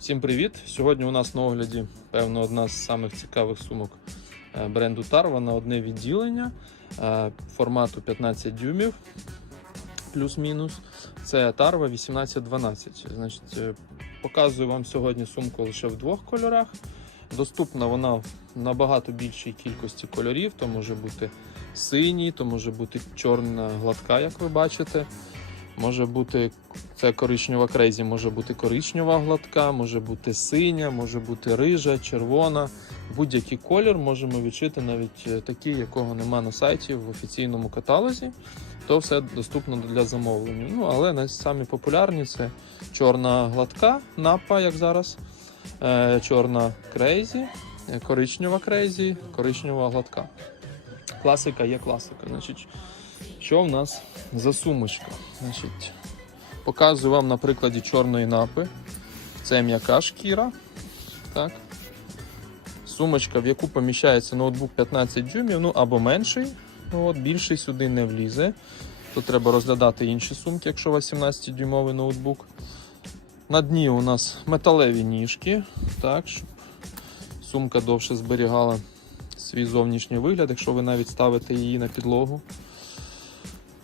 Всім привіт! Сьогодні у нас на огляді, певно, одна з самих цікавих сумок е, бренду Tarva на одне відділення е, формату 15 дюймів плюс-мінус. Це Tarva 1812. Значить, е, показую вам сьогодні сумку лише в двох кольорах. Доступна вона в набагато більшій кількості кольорів, то може бути синій, то може бути чорна гладка, як ви бачите. Може бути це коричнева крейзі, може бути коричнева гладка, може бути синя, може бути рижа, червона. Будь-який колір можемо відшити навіть е, такий, якого нема на сайті в офіційному каталозі. То все доступно для замовлення. Ну, але найсамі популярні це чорна гладка, напа, як зараз, е, чорна крейзі, е, коричнева крейзі, коричнева гладка. Класика є класика. Значить, що в нас за сумочка? Значить, показую вам на прикладі чорної напи. Це м'яка шкіра. Так. Сумочка, в яку поміщається ноутбук 15 дюймів, ну або менший. Ну, от, більший сюди не влізе. Тут треба розглядати інші сумки, якщо у вас 17-дюймовий ноутбук. На дні у нас металеві ніжки, так, щоб сумка довше зберігала свій зовнішній вигляд, якщо ви навіть ставите її на підлогу.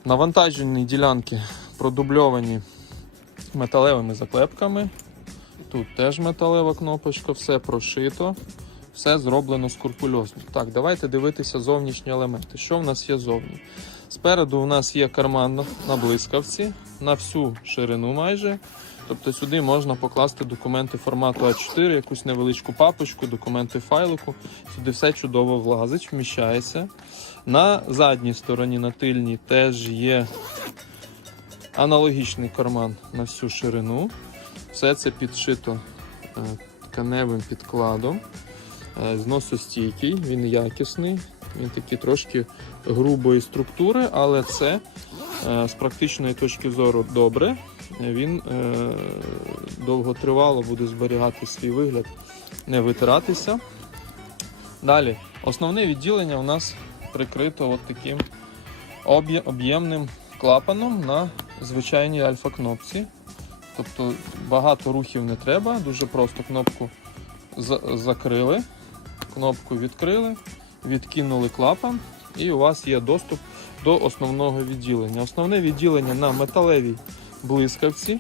Навантажені ділянки продубльовані металевими заклепками. Тут теж металева кнопочка, все прошито, все зроблено скрупульозно. Так, давайте дивитися зовнішні елементи. Що в нас є зовні? Спереду у нас є карман на- блискавці на всю ширину майже. Тобто сюди можна покласти документи формату А4, якусь невеличку папочку, документи файлику. Сюди все чудово влазить, вміщається. На задній стороні, на тильній, теж є аналогічний карман на всю ширину. Все це підшито е, тканевим підкладом. Е, Зносостійкий, він якісний, він такий трошки грубої структури, але це е, з практичної точки зору добре. Він е, довготривало буде зберігати свій вигляд, не витиратися. Далі, основне відділення у нас прикрито от таким об'ємним клапаном на звичайній альфа-кнопці. Тобто багато рухів не треба, дуже просто кнопку закрили, кнопку відкрили, відкинули клапан, і у вас є доступ до основного відділення. Основне відділення на металевій блискавці.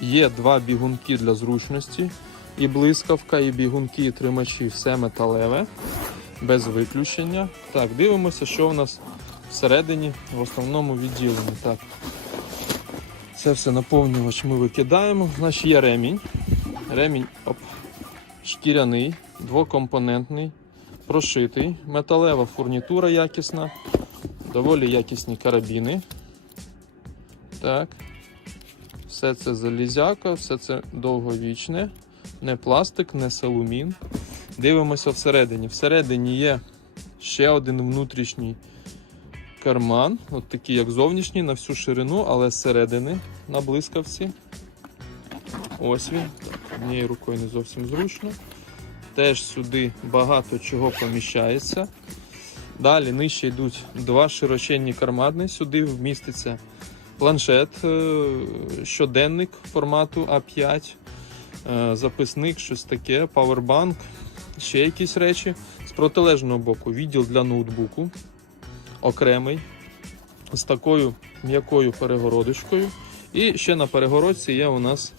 Є два бігунки для зручності. І блискавка, і бігунки, і тримачі все металеве, без виключення. Так, дивимося, що в нас всередині в основному відділенні. Так. Це все наповнювач ми викидаємо. Значить є ремінь. Ремінь оп, шкіряний, двокомпонентний, прошитий, металева фурнітура якісна, доволі якісні карабіни. Так. Все це залізяка, все це довговічне, не пластик, не селумін. Дивимося всередині. Всередині є ще один внутрішній карман, от такий, як зовнішній, на всю ширину, але зсередини на блискавці. Ось він. Однією рукою не зовсім зручно. Теж сюди багато чого поміщається. Далі нижче йдуть два широченні кармани. Сюди вміститься планшет, е, щоденник формату А5, е, записник, щось таке, павербанк, ще якісь речі. З протилежного боку відділ для ноутбуку окремий з такою м'якою перегородочкою. І ще на перегородці є у нас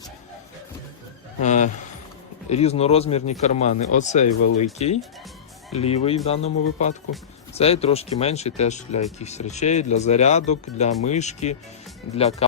різнорозмірні кармани. Оцей великий, лівий в даному випадку. Цей трошки менший теж для якихось речей, для зарядок, для мишки, для